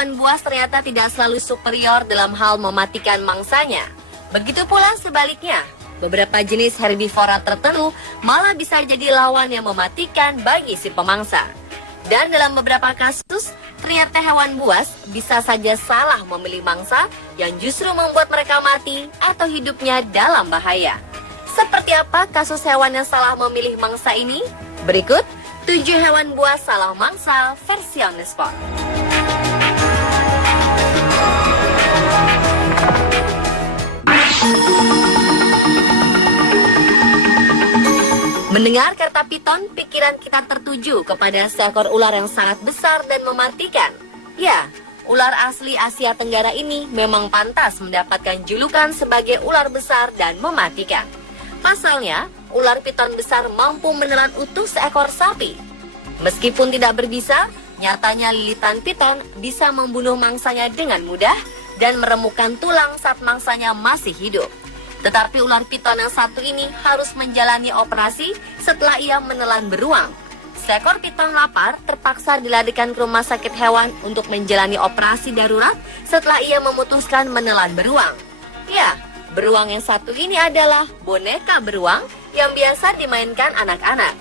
hewan buas ternyata tidak selalu superior dalam hal mematikan mangsanya. Begitu pula sebaliknya, beberapa jenis herbivora tertentu malah bisa jadi lawan yang mematikan bagi si pemangsa. Dan dalam beberapa kasus, ternyata hewan buas bisa saja salah memilih mangsa yang justru membuat mereka mati atau hidupnya dalam bahaya. Seperti apa kasus hewan yang salah memilih mangsa ini? Berikut 7 hewan buas salah mangsa versi on the spot. Mendengar kata piton, pikiran kita tertuju kepada seekor ular yang sangat besar dan mematikan. Ya, ular asli Asia Tenggara ini memang pantas mendapatkan julukan sebagai ular besar dan mematikan. Pasalnya, ular piton besar mampu menelan utuh seekor sapi. Meskipun tidak berbisa, nyatanya lilitan piton bisa membunuh mangsanya dengan mudah dan meremukkan tulang saat mangsanya masih hidup. Tetapi ular piton yang satu ini harus menjalani operasi setelah ia menelan beruang. Seekor piton lapar terpaksa dilarikan ke rumah sakit hewan untuk menjalani operasi darurat setelah ia memutuskan menelan beruang. Ya, beruang yang satu ini adalah boneka beruang yang biasa dimainkan anak-anak.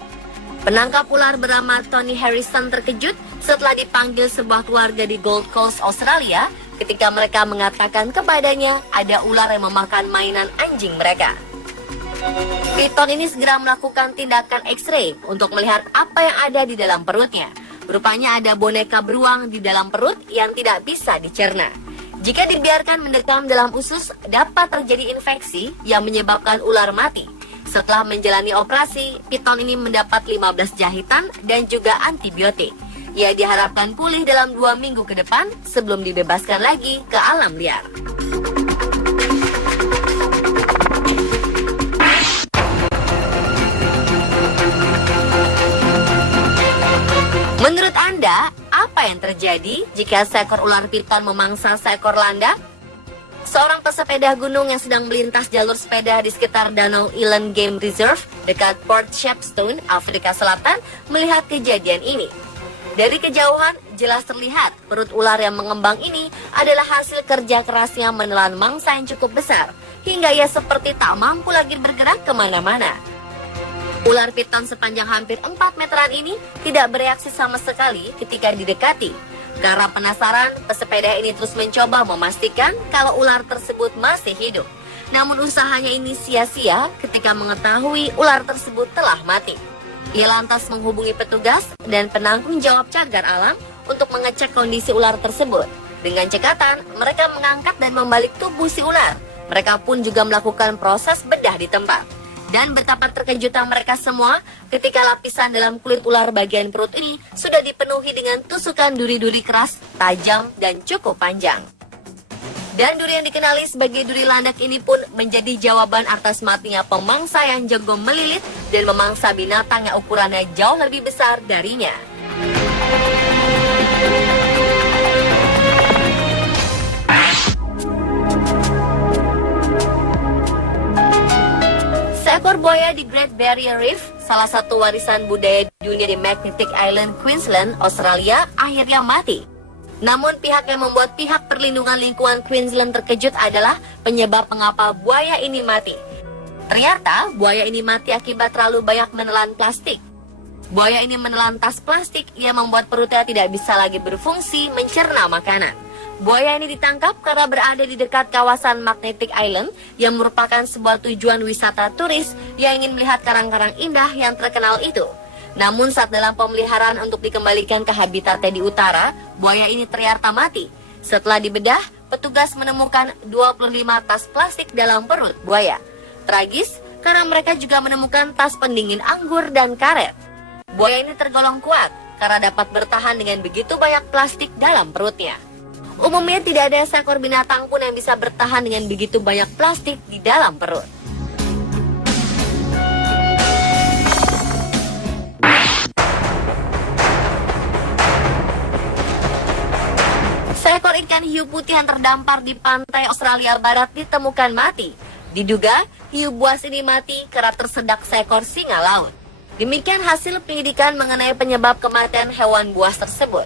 Penangkap ular bernama Tony Harrison terkejut setelah dipanggil sebuah keluarga di Gold Coast, Australia, ketika mereka mengatakan kepadanya ada ular yang memakan mainan anjing mereka. Piton ini segera melakukan tindakan X-ray untuk melihat apa yang ada di dalam perutnya. Rupanya ada boneka beruang di dalam perut yang tidak bisa dicerna. Jika dibiarkan mendekam dalam usus, dapat terjadi infeksi yang menyebabkan ular mati. Setelah menjalani operasi, piton ini mendapat 15 jahitan dan juga antibiotik. Ia diharapkan pulih dalam 2 minggu ke depan sebelum dibebaskan lagi ke alam liar. Menurut Anda, apa yang terjadi jika seekor ular piton memangsa seekor landak? Seorang pesepeda gunung yang sedang melintas jalur sepeda di sekitar Danau Eland Game Reserve dekat Port Shepstone, Afrika Selatan, melihat kejadian ini. Dari kejauhan, jelas terlihat perut ular yang mengembang ini adalah hasil kerja kerasnya menelan mangsa yang cukup besar, hingga ia seperti tak mampu lagi bergerak kemana-mana. Ular piton sepanjang hampir 4 meteran ini tidak bereaksi sama sekali ketika didekati. Karena penasaran, pesepeda ini terus mencoba memastikan kalau ular tersebut masih hidup. Namun usahanya ini sia-sia ketika mengetahui ular tersebut telah mati. Ia lantas menghubungi petugas dan penanggung jawab cagar alam untuk mengecek kondisi ular tersebut. Dengan cekatan, mereka mengangkat dan membalik tubuh si ular. Mereka pun juga melakukan proses bedah di tempat. Dan betapa terkejutan mereka semua ketika lapisan dalam kulit ular bagian perut ini sudah dipenuhi dengan tusukan duri-duri keras, tajam, dan cukup panjang. Dan duri yang dikenali sebagai duri landak ini pun menjadi jawaban atas matinya pemangsa yang jago melilit dan memangsa binatang yang ukurannya jauh lebih besar darinya. Seekor buaya di Great Barrier Reef, salah satu warisan budaya dunia di Magnetic Island, Queensland, Australia, akhirnya mati. Namun pihak yang membuat pihak perlindungan lingkungan Queensland terkejut adalah penyebab mengapa buaya ini mati. Ternyata buaya ini mati akibat terlalu banyak menelan plastik. Buaya ini menelan tas plastik yang membuat perutnya tidak bisa lagi berfungsi mencerna makanan. Buaya ini ditangkap karena berada di dekat kawasan Magnetic Island yang merupakan sebuah tujuan wisata turis yang ingin melihat karang-karang indah yang terkenal itu. Namun saat dalam pemeliharaan untuk dikembalikan ke habitatnya di utara, buaya ini ternyata mati. Setelah dibedah, petugas menemukan 25 tas plastik dalam perut buaya. Tragis karena mereka juga menemukan tas pendingin anggur dan karet. Buaya ini tergolong kuat karena dapat bertahan dengan begitu banyak plastik dalam perutnya. Umumnya tidak ada seekor binatang pun yang bisa bertahan dengan begitu banyak plastik di dalam perut. Seekor ikan hiu putih yang terdampar di pantai Australia Barat ditemukan mati. Diduga, hiu buas ini mati karena tersedak seekor singa laut. Demikian hasil penyelidikan mengenai penyebab kematian hewan buas tersebut.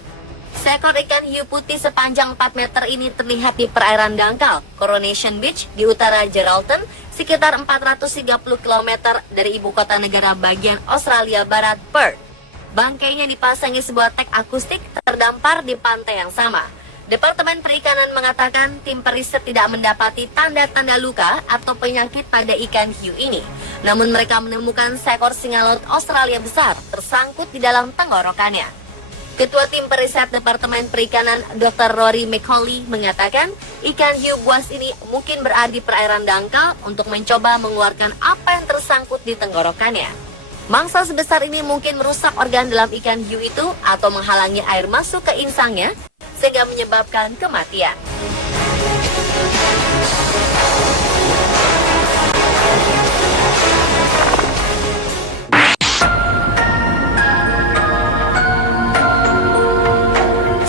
Seekor ikan hiu putih sepanjang 4 meter ini terlihat di perairan dangkal Coronation Beach di utara Geraldton, sekitar 430 km dari ibu kota negara bagian Australia Barat, Perth. Bangkainya dipasangi sebuah tag akustik terdampar di pantai yang sama. Departemen Perikanan mengatakan tim periset tidak mendapati tanda-tanda luka atau penyakit pada ikan hiu ini. Namun mereka menemukan seekor singa laut Australia besar tersangkut di dalam tenggorokannya. Ketua tim periset Departemen Perikanan Dr. Rory McCauley mengatakan ikan hiu buas ini mungkin berada di perairan dangkal untuk mencoba mengeluarkan apa yang tersangkut di tenggorokannya. Mangsa sebesar ini mungkin merusak organ dalam ikan hiu itu atau menghalangi air masuk ke insangnya sehingga menyebabkan kematian.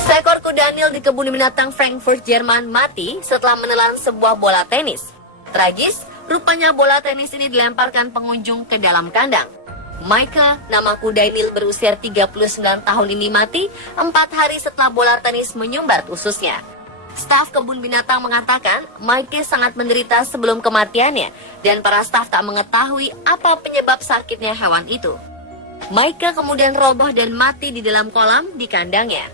Seekor kuda Nil di kebun binatang Frankfurt, Jerman mati setelah menelan sebuah bola tenis. Tragis, rupanya bola tenis ini dilemparkan pengunjung ke dalam kandang. Michael, nama kuda Nil berusia 39 tahun ini mati 4 hari setelah bola tenis menyumbat ususnya. Staf kebun binatang mengatakan Michael sangat menderita sebelum kematiannya dan para staf tak mengetahui apa penyebab sakitnya hewan itu. Michael kemudian roboh dan mati di dalam kolam di kandangnya.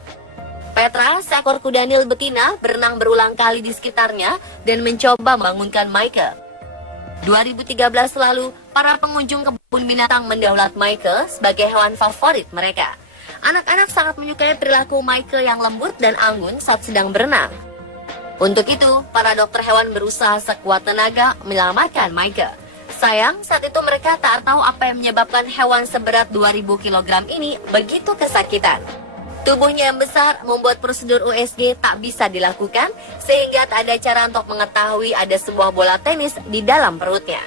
Petra, seekor kuda Nil betina, berenang berulang kali di sekitarnya dan mencoba membangunkan Michael. 2013 lalu, para pengunjung kebun binatang mendaulat Michael sebagai hewan favorit mereka. Anak-anak sangat menyukai perilaku Michael yang lembut dan anggun saat sedang berenang. Untuk itu, para dokter hewan berusaha sekuat tenaga menyelamatkan Michael. Sayang, saat itu mereka tak tahu apa yang menyebabkan hewan seberat 2000 kg ini begitu kesakitan. Tubuhnya yang besar membuat prosedur USG tak bisa dilakukan sehingga tak ada cara untuk mengetahui ada sebuah bola tenis di dalam perutnya.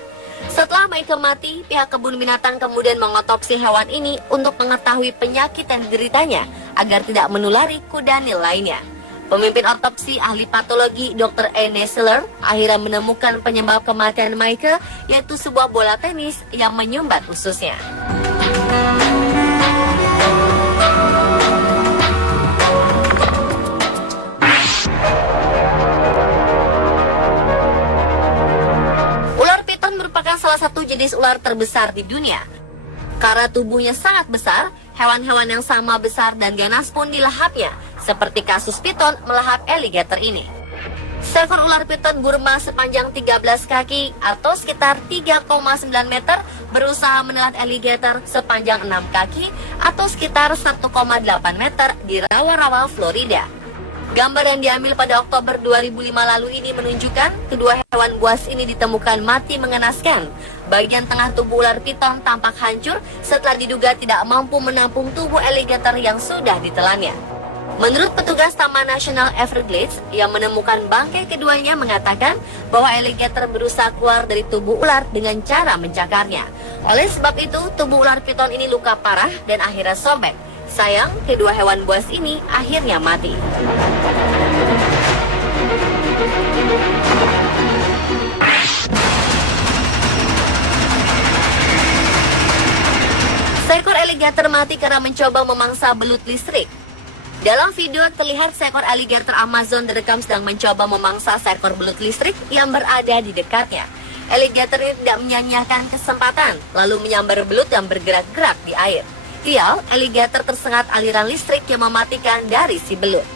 Setelah Michael mati, pihak kebun binatang kemudian mengotopsi hewan ini untuk mengetahui penyakit yang dideritanya agar tidak menulari kuda Nil lainnya. Pemimpin otopsi ahli patologi Dr. Anne Seller akhirnya menemukan penyebab kematian Michael yaitu sebuah bola tenis yang menyumbat ususnya. Salah satu jenis ular terbesar di dunia. Karena tubuhnya sangat besar, hewan-hewan yang sama besar dan ganas pun dilahapnya, seperti kasus piton melahap alligator ini. Seekor ular piton Burma sepanjang 13 kaki atau sekitar 3,9 meter berusaha menelan alligator sepanjang 6 kaki atau sekitar 1,8 meter di rawa-rawa Florida. Gambar yang diambil pada Oktober 2005 lalu ini menunjukkan kedua hewan buas ini ditemukan mati mengenaskan. Bagian tengah tubuh ular piton tampak hancur setelah diduga tidak mampu menampung tubuh alligator yang sudah ditelannya. Menurut petugas Taman Nasional Everglades yang menemukan bangkai keduanya mengatakan bahwa alligator berusaha keluar dari tubuh ular dengan cara mencakarnya. Oleh sebab itu, tubuh ular piton ini luka parah dan akhirnya sobek. Sayang, kedua hewan buas ini akhirnya mati. Seekor alligator mati karena mencoba memangsa belut listrik. Dalam video terlihat seekor alligator Amazon direkam sedang mencoba memangsa seekor belut listrik yang berada di dekatnya. Alligator ini tidak menyia-nyiakan kesempatan, lalu menyambar belut yang bergerak-gerak di air. Sial, alligator tersengat aliran listrik yang mematikan dari si belut.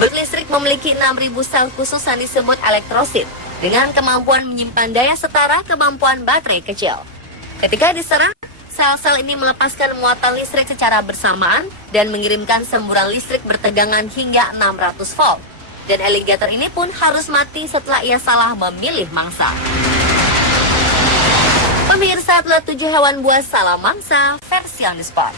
Belut listrik memiliki 6.000 sel khusus yang disebut elektrosit, dengan kemampuan menyimpan daya setara kemampuan baterai kecil. Ketika diserang, sel-sel ini melepaskan muatan listrik secara bersamaan dan mengirimkan semburan listrik bertegangan hingga 600 volt. Dan alligator ini pun harus mati setelah ia salah memilih mangsa. Pemirsa, telah 7 hewan buas salah mangsa versi on the spot.